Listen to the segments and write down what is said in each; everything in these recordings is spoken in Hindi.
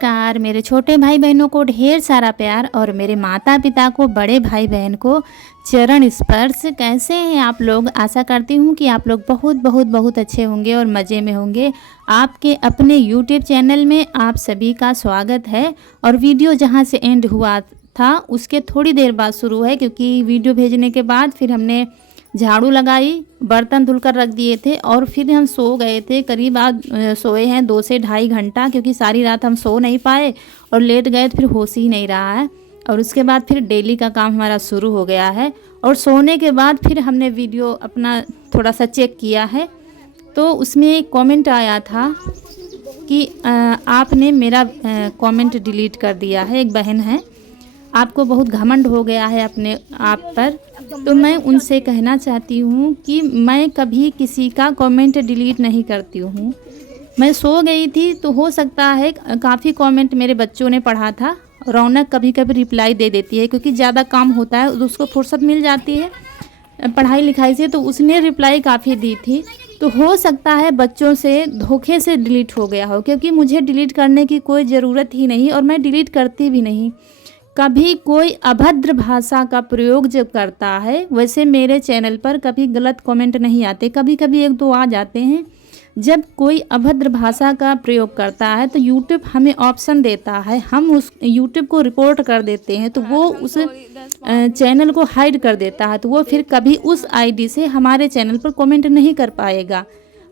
कार मेरे छोटे भाई बहनों को ढेर सारा प्यार और मेरे माता पिता को, बड़े भाई बहन को चरण स्पर्श। कैसे हैं आप लोग? आशा करती हूँ कि आप लोग बहुत बहुत बहुत अच्छे होंगे और मज़े में होंगे। आपके अपने यूट्यूब चैनल में आप सभी का स्वागत है। और वीडियो जहाँ से एंड हुआ था उसके थोड़ी देर बाद शुरू है, क्योंकि वीडियो भेजने के बाद फिर हमने झाड़ू लगाई, बर्तन धुलकर रख दिए थे और फिर हम सो गए थे। करीब आज सोए हैं 2 से ढाई घंटा, क्योंकि सारी रात हम सो नहीं पाए और लेट गए तो फिर होश ही नहीं रहा है। और उसके बाद फिर डेली का काम हमारा शुरू हो गया है। और सोने के बाद फिर हमने वीडियो अपना थोड़ा सा चेक किया है, तो उसमें एक कमेंट आया था कि आपने मेरा कमेंट डिलीट कर दिया है। एक बहन है, आपको बहुत घमंड हो गया है अपने आप पर। तो मैं उनसे कहना चाहती हूँ कि मैं कभी किसी का कमेंट डिलीट नहीं करती हूँ। मैं सो गई थी तो हो सकता है काफ़ी कमेंट मेरे बच्चों ने पढ़ा था। रौनक कभी कभी रिप्लाई दे देती है, क्योंकि ज़्यादा काम होता है, उसको फुर्सत मिल जाती है पढ़ाई लिखाई से, तो उसने रिप्लाई काफ़ी दी थी। तो हो सकता है बच्चों से धोखे से डिलीट हो गया हो, क्योंकि मुझे डिलीट करने की कोई ज़रूरत ही नहीं और मैं डिलीट करती भी नहीं। कभी कोई अभद्र भाषा का प्रयोग जब करता है, वैसे मेरे चैनल पर कभी गलत कमेंट नहीं आते, कभी कभी 1-2 आ जाते हैं। जब कोई अभद्र भाषा का प्रयोग करता है तो यूट्यूब हमें ऑप्शन देता है, हम उस यूट्यूब को रिपोर्ट कर देते हैं, तो वो उस चैनल को हाइड कर देता है, तो वो फिर कभी उस आईडी से हमारे चैनल पर कमेंट नहीं कर पाएगा।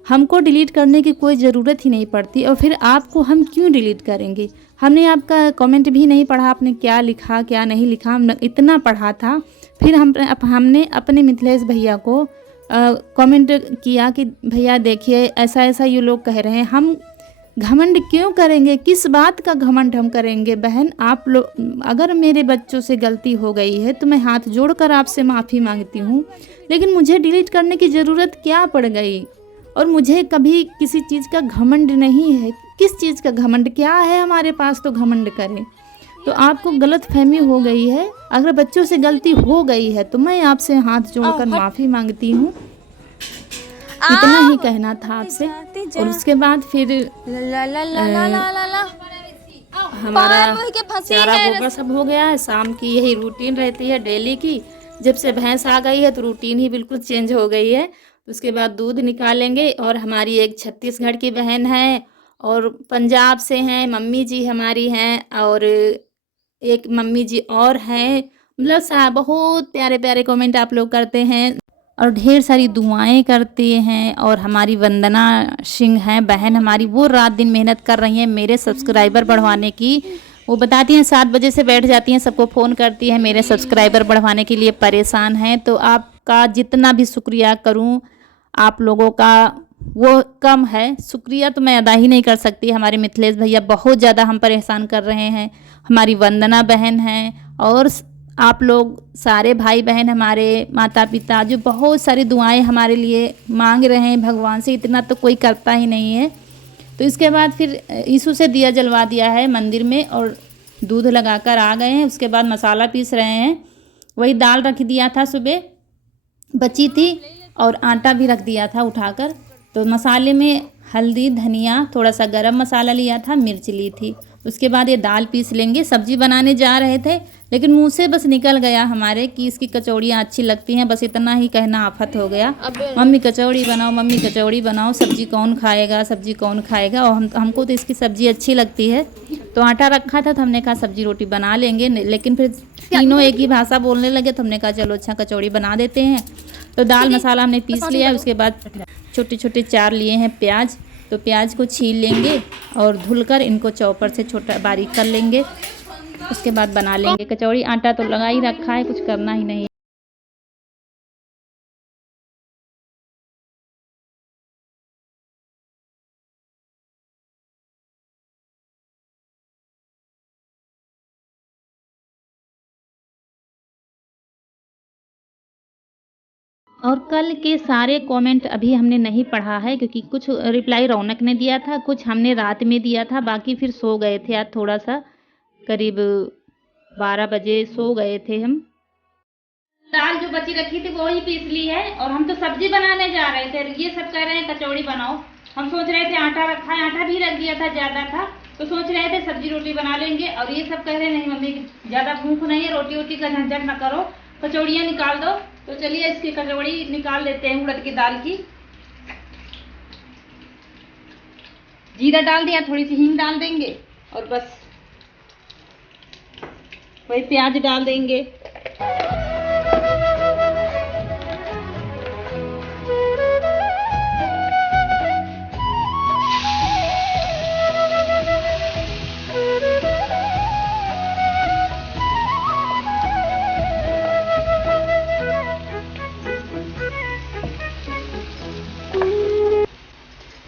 हमको डिलीट करने की कोई ज़रूरत ही नहीं पड़ती, और फिर आपको हम क्यों डिलीट करेंगे? हमने आपका कमेंट भी नहीं पढ़ा, आपने क्या लिखा क्या नहीं लिखा, हम इतना पढ़ा था। फिर हमने अपने मिथिलेश भैया को कमेंट किया कि भैया देखिए ऐसा ऐसा ये लोग कह रहे हैं। हम घमंड क्यों करेंगे? किस बात का घमंड हम करेंगे? बहन, आप लोग, अगर मेरे बच्चों से गलती हो गई है तो मैं हाथ जोड़कर आपसे माफ़ी मांगती हूँ, लेकिन मुझे डिलीट करने की ज़रूरत क्या पड़ गई? और मुझे कभी किसी चीज़ का घमंड नहीं है। किस चीज़ का घमंड? क्या है हमारे पास तो घमंड करें? तो आपको गलत फहमी हो गई है। अगर बच्चों से गलती हो गई है तो मैं आपसे हाथ जोड़कर माफ़ी मांगती हूँ। इतना ही कहना था आपसे। और उसके बाद फिर हमारा चारा गोबर सब हो गया है। शाम की यही रूटीन रहती है डेली की। जब से भैंस आ गई है तो रूटीन ही बिल्कुल चेंज हो गई है। उसके बाद दूध निकालेंगे। और हमारी एक छत्तीसगढ़ की बहन है और पंजाब से हैं, मम्मी जी हमारी हैं, और एक मम्मी जी और हैं। मतलब बहुत प्यारे प्यारे कमेंट आप लोग करते हैं और ढेर सारी दुआएं करते हैं। और हमारी वंदना सिंह हैं बहन हमारी, वो रात दिन मेहनत कर रही हैं मेरे सब्सक्राइबर बढ़वाने की। वो बताती हैं 7 बजे से बैठ जाती हैं, सबको फ़ोन करती हैं, मेरे सब्सक्राइबर बढ़वाने के लिए परेशान हैं। तो आपका जितना भी शुक्रिया करूं, आप लोगों का वो कम है। शुक्रिया तो मैं अदा ही नहीं कर सकती। हमारे मिथिलेश भैया बहुत ज़्यादा हम परेशान कर रहे हैं, हमारी वंदना बहन हैं, और आप लोग सारे भाई बहन, हमारे माता पिता जो बहुत सारी दुआएं हमारे लिए मांग रहे हैं भगवान से, इतना तो कोई करता ही नहीं है। तो इसके बाद फिर यीशु से दिया जलवा दिया है मंदिर में और दूध लगाकर आ गए हैं। उसके बाद मसाला पीस रहे हैं। वही दाल रख दिया था सुबह, बची थी, और आटा भी रख दिया था उठाकर। तो मसाले में हल्दी, धनिया, थोड़ा सा गरम मसाला लिया था, मिर्च ली थी। उसके बाद ये दाल पीस लेंगे। सब्जी बनाने जा रहे थे, लेकिन मुंह से बस निकल गया हमारे कि इसकी कचौड़ियाँ अच्छी लगती हैं, बस इतना ही कहना आफत हो गया। मम्मी कचौड़ी बनाओ, मम्मी कचौड़ी बनाओ, सब्जी कौन खाएगा, सब्जी कौन खाएगा। और हमको तो इसकी सब्जी अच्छी लगती है। तो आटा रखा था तो हमने कहा सब्जी रोटी बना लेंगे, लेकिन फिर तीनों एक ही भाषा बोलने लगे तो हमने कहा चलो अच्छा कचौड़ी बना देते हैं। तो दाल मसाला हमने पीस लिया है। उसके बाद छोटे छोटे 4 लिए हैं प्याज, तो प्याज को छील लेंगे और धुलकर इनको चॉपर से छोटा बारीक कर लेंगे। उसके बाद बना लेंगे कचौड़ी। आटा तो लगा ही रखा है, कुछ करना ही नहीं है। और कल के सारे कमेंट अभी हमने नहीं पढ़ा है, क्योंकि कुछ रिप्लाई रौनक ने दिया था, कुछ हमने रात में दिया था, बाकी फिर सो गए थे आज थोड़ा सा, करीब 12 बजे सो गए थे हम। दाल जो बची रखी थी वो ही पीस ली है। और हम तो सब्जी बनाने जा रहे थे, ये सब कह रहे हैं कचौड़ी बनाओ। हम सोच रहे थे आटा रखा है, आटा भी रख दिया था, ज़्यादा था, तो सोच रहे थे सब्जी रोटी बना लेंगे, और ये सब कह रहे नहीं मम्मी ज़्यादा भूख नहीं है, रोटी वोटी का झंझट ना करो, कचौड़ियाँ निकाल दो। तो चलिए इसकी कचौड़ी निकाल लेते हैं उड़द की दाल की। जीरा डाल दिया, थोड़ी सी हींग डाल देंगे और बस वही प्याज डाल देंगे।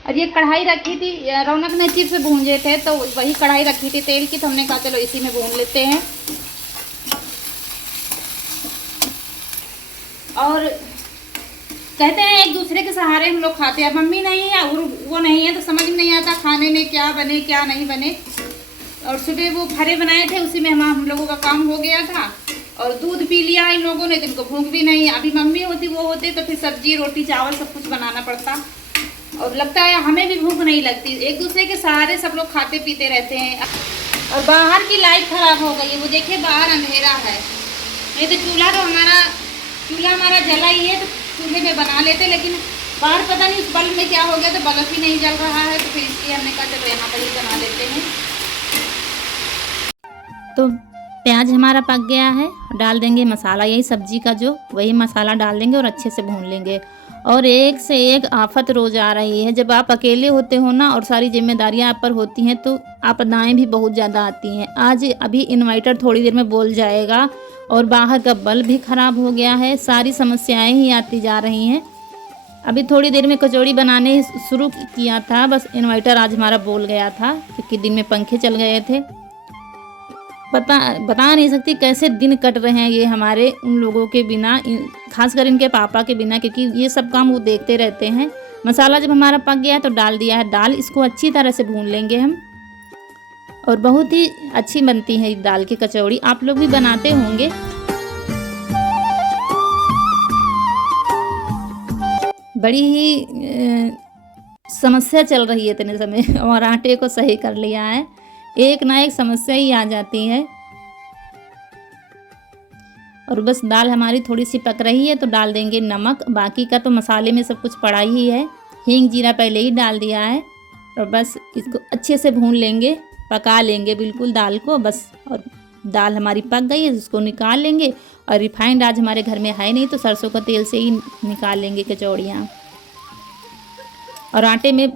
और ये कढ़ाई रखी थी, रौनक ने चिप्स भूंजे थे तो वही कढ़ाई रखी थी तेल की, तो हमने कहा चलो इसी में भून लेते हैं। और कहते हैं एक दूसरे के सहारे हम लोग खाते हैं। मम्मी नहीं है और वो नहीं है तो समझ में नहीं आता खाने में क्या बने क्या नहीं बने। और सुबह वो फरे बनाए थे, उसी में हम लोगों का काम हो गया था, और दूध पी लिया इन लोगों ने, तो इनको भूख भी नहीं। अभी मम्मी होती वो होते तो फिर सब्जी रोटी चावल सब कुछ बनाना पड़ता, और लगता है हमें भी भूख नहीं लगती। एक दूसरे के सहारे सब लोग खाते पीते रहते हैं। और बाहर की लाइट खराब हो गई है, वो देखिए बाहर अंधेरा है। नहीं तो चूल्हा हमारा जला ही है, तो चूल्हे में बना लेते, लेकिन बाहर पता नहीं उस बल्ब में क्या हो गया, तो बल्ब ही नहीं जल रहा है, तो फिर इसलिए हमने कहा चलो यहाँ पर ही बना लेते हैं। तो प्याज हमारा पक गया है, डाल देंगे मसाला, यही सब्जी का जो वही मसाला डाल देंगे और अच्छे से भून लेंगे। और एक से एक आफत रोज आ रही है। जब आप अकेले होते हो ना और सारी जिम्मेदारियां आप पर होती हैं तो आपदाएं भी बहुत ज़्यादा आती हैं। आज अभी इन्वर्टर थोड़ी देर में बोल जाएगा और बाहर का बल्ब भी ख़राब हो गया है, सारी समस्याएं ही आती जा रही हैं। अभी थोड़ी देर में कचौड़ी बनाने शुरू किया था, बस इन्वर्टर आज हमारा बोल गया था क्योंकि दिन में पंखे चल गए थे। बता नहीं सकती कैसे दिन कट रहे हैं ये हमारे उन लोगों के बिना, खासकर इनके पापा के बिना, क्योंकि ये सब काम वो देखते रहते हैं। मसाला जब हमारा पक गया है तो डाल दिया है दाल, इसको अच्छी तरह से भून लेंगे हम। और बहुत ही अच्छी बनती है दाल की कचौड़ी, आप लोग भी बनाते होंगे। बड़ी ही समस्या चल रही है इतने समय, और आटे को सही कर लिया है, एक ना एक समस्या ही आ जाती है। और बस दाल हमारी थोड़ी सी पक रही है तो डाल देंगे नमक, बाकी का तो मसाले में सब कुछ पड़ा ही है। हींग जीरा पहले ही डाल दिया है, और बस इसको अच्छे से भून लेंगे, पका लेंगे बिल्कुल दाल को बस। और दाल हमारी पक गई है, इसको निकाल लेंगे। और रिफाइंड आज हमारे घर में है नहीं तो सरसों का तेल से ही निकाल लेंगे कचौड़ियाँ। और आटे में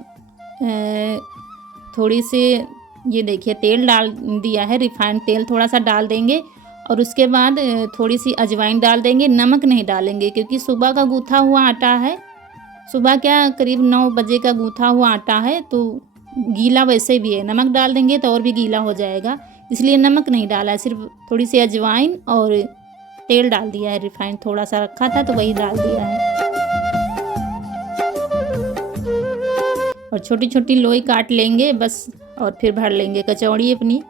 थोड़ी सी ये देखिए तेल डाल दिया है, रिफाइंड तेल थोड़ा सा डाल देंगे। और उसके बाद थोड़ी सी अजवाइन डाल देंगे, नमक नहीं डालेंगे क्योंकि सुबह का गूँथा हुआ आटा है, सुबह क्या करीब 9 बजे का गूँथा हुआ आटा है तो गीला वैसे भी है, नमक डाल देंगे तो और भी गीला हो जाएगा, इसलिए नमक नहीं डाला है। सिर्फ थोड़ी सी अजवाइन और तेल डाल दिया है, रिफाइंड थोड़ा सा रखा था तो वही डाल दिया है। और छोटी छोटी लोई काट लेंगे बस, और फिर भर लेंगे कचौड़ी अपनी।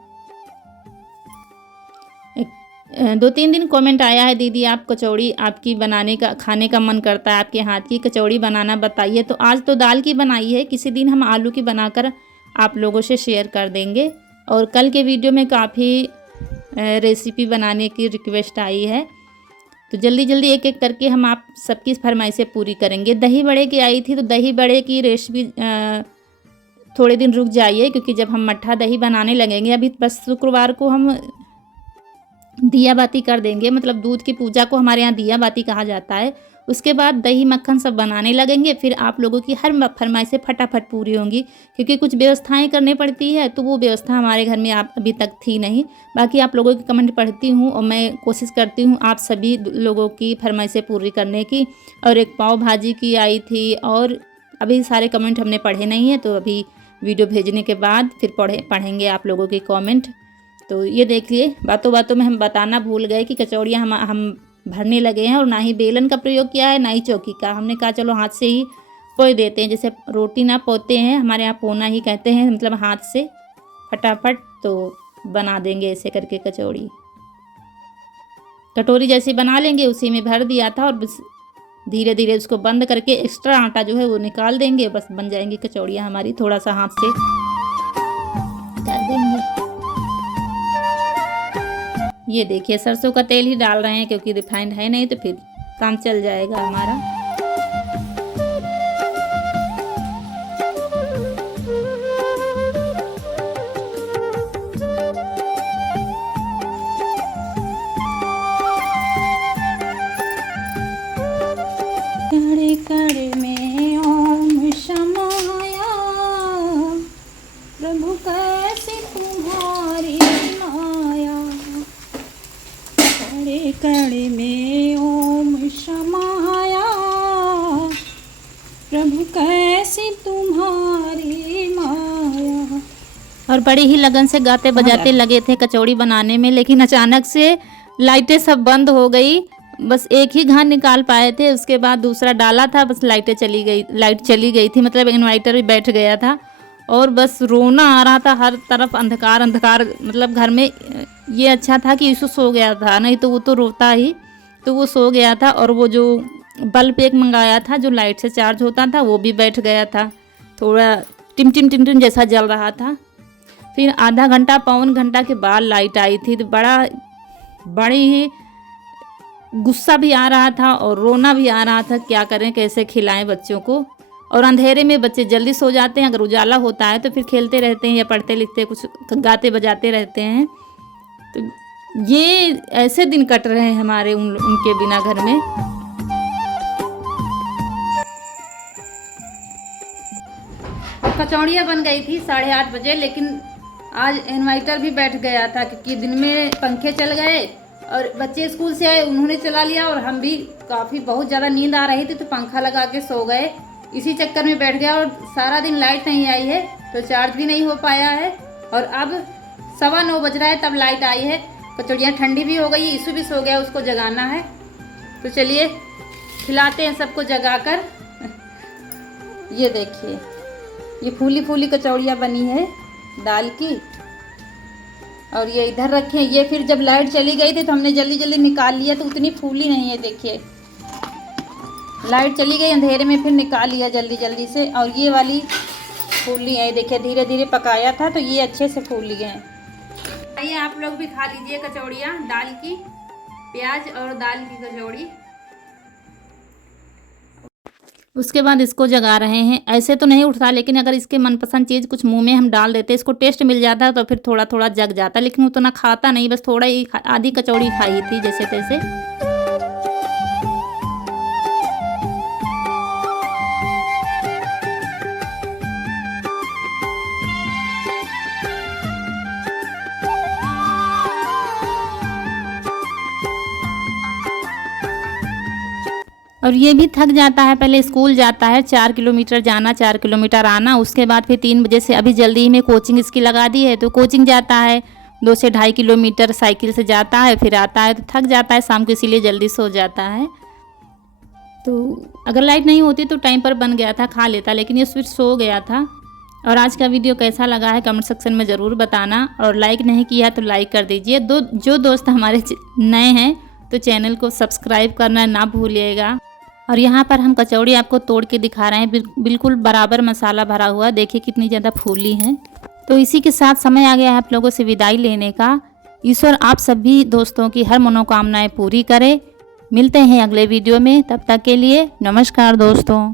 2-3 दिन कमेंट आया है, दीदी आप कचौड़ी आपकी बनाने का खाने का मन करता है, आपके हाथ की कचौड़ी बनाना बताइए। तो आज तो दाल की बनाई है, किसी दिन हम आलू की बनाकर आप लोगों से शेयर कर देंगे। और कल के वीडियो में काफ़ी रेसिपी बनाने की रिक्वेस्ट आई है, तो जल्दी जल्दी एक एक करके हम आप सबकी फरमाइशें पूरी करेंगे। दही बड़े की आई थी तो दही बड़े की रेसिपी थोड़े दिन रुक जाइए, क्योंकि जब हम मट्ठा दही बनाने लगेंगे, अभी बस शुक्रवार को हम दिया बाती कर देंगे, मतलब दूध की पूजा को हमारे यहाँ दिया बाती कहा जाता है। उसके बाद दही मक्खन सब बनाने लगेंगे, फिर आप लोगों की हर फरमाइशें फटाफट पूरी होंगी, क्योंकि कुछ व्यवस्थाएं करनी पड़ती है तो वो व्यवस्था हमारे घर में आप अभी तक थी नहीं। बाकी आप लोगों के कमेंट पढ़ती हूँ और मैं कोशिश करती हूँ आप सभी लोगों की फरमाइशें पूरी करने की। और एक पाव भाजी की आई थी, और अभी सारे कमेंट हमने पढ़े नहीं हैं, तो अभी वीडियो भेजने के बाद फिर पढ़ेंगे आप लोगों के कमेंट। तो ये देखिए बातों बातों में हम बताना भूल गए कि कचौड़ियाँ हम भरने लगे हैं, और ना ही बेलन का प्रयोग किया है ना ही चौकी का। हमने कहा चलो हाथ से ही पोय देते हैं, जैसे रोटी ना पोते हैं, हमारे यहाँ पोना ही कहते हैं, मतलब हाथ से फटाफट तो बना देंगे ऐसे करके कचौड़ी। कटोरी जैसी बना लेंगे, उसी में भर दिया था, और बस धीरे धीरे उसको बंद करके एक्स्ट्रा आटा जो है वो निकाल देंगे, बस बन जाएंगी कचौड़ियाँ हमारी। थोड़ा सा हाथ से देंगे। ये देखिए सरसों का तेल ही डाल रहे हैं क्योंकि रिफाइंड है नहीं, तो फिर काम चल जाएगा हमारा। कड़े कड़े में ओम समाया, प्रभु कैसी तुम्हारी माया। कड़े कड़े में ओम समाया, प्रभु कैसी तुम्हारी माया। और बड़ी ही लगन से गाते बजाते लगे थे कचौड़ी बनाने में, लेकिन अचानक से लाइटें सब बंद हो गई। बस एक ही घान निकाल पाए थे, उसके बाद दूसरा डाला था, बस लाइट चली गई थी, मतलब इन्वर्टर भी बैठ गया था। और बस रोना आ रहा था, हर तरफ अंधकार अंधकार, मतलब घर में। ये अच्छा था कि यीशु सो गया था, नहीं तो वो तो रोता ही। तो वो सो गया था, और वो जो बल्ब एक मंगाया था जो लाइट से चार्ज होता था, वो भी बैठ गया था, थोड़ा टिम टिम टिम टिम जैसा जल रहा था। फिर आधा घंटा पौन घंटा के बाद लाइट आई थी, तो बड़ी ही गुस्सा भी आ रहा था और रोना भी आ रहा था, क्या करें कैसे खिलाएं बच्चों को। और अंधेरे में बच्चे जल्दी सो जाते हैं, अगर उजाला होता है तो फिर खेलते रहते हैं या पढ़ते लिखते कुछ गाते बजाते रहते हैं। तो ये ऐसे दिन कट रहे हैं हमारे उनके बिना घर में। कचौड़ियाँ बन गई थी 8:30 बजे, लेकिन आज इन्वर्टर भी बैठ गया था क्योंकि दिन में पंखे चल गए और बच्चे स्कूल से आए, उन्होंने चला लिया, और हम भी बहुत ज़्यादा नींद आ रही थी तो पंखा लगा के सो गए। इसी चक्कर में बैठ गया, और सारा दिन लाइट नहीं आई है तो चार्ज भी नहीं हो पाया है। और अब 9:15 बज रहा है तब लाइट आई है। कचौड़ियाँ ठंडी भी हो गई, यीशु भी सो गया, उसको जगाना है। तो चलिए खिलाते हैं सबको जगाकर। ये देखिए, ये फूली फूली कचौड़ियाँ बनी है दाल की, और ये इधर रखे। ये फिर जब लाइट चली गई थी तो हमने जल्दी जल्दी निकाल लिया, तो उतनी फूली नहीं है। देखिए लाइट चली गई अंधेरे में, फिर निकाल लिया जल्दी जल्दी से। और ये वाली फूली है, देखिए धीरे धीरे पकाया था तो ये अच्छे से फूली गए। आइए आप लोग भी खा लीजिए कचौड़ियाँ, दाल की, प्याज और दाल की कचौड़ी। उसके बाद इसको जगा रहे हैं। ऐसे तो नहीं उठता, लेकिन अगर इसके मनपसंद चीज़ कुछ मुंह में हम डाल देते, इसको टेस्ट मिल जाता तो फिर थोड़ा थोड़ा जग जाता, लेकिन उतना खाता नहीं, बस थोड़ा ही आधी कचौड़ी खाई थी जैसे तैसे। और ये भी थक जाता है, पहले स्कूल जाता है, 4 किलोमीटर जाना 4 किलोमीटर आना, उसके बाद फिर 3 बजे से अभी जल्दी में कोचिंग इसकी लगा दी है, तो कोचिंग जाता है 2 से 2.5 किलोमीटर साइकिल से जाता है, फिर आता है तो थक जाता है शाम को, इसीलिए जल्दी सो जाता है। तो अगर लाइट नहीं होती तो टाइम पर बन गया था, खा लेता, लेकिन ये फिर सो गया था। और आज का वीडियो कैसा लगा है कमेंट सेक्शन में ज़रूर बताना, और लाइक नहीं किया तो लाइक कर दीजिए। जो दोस्त हमारे नए हैं तो चैनल को सब्सक्राइब करना ना भूलिएगा। और यहाँ पर हम कचौड़ी आपको तोड़ के दिखा रहे हैं, बिल्कुल बराबर मसाला भरा हुआ, देखिए कितनी ज़्यादा फूली है। तो इसी के साथ समय आ गया है आप लोगों से विदाई लेने का। ईश्वर आप सभी दोस्तों की हर मनोकामनाएं पूरी करे। मिलते हैं अगले वीडियो में, तब तक के लिए नमस्कार दोस्तों।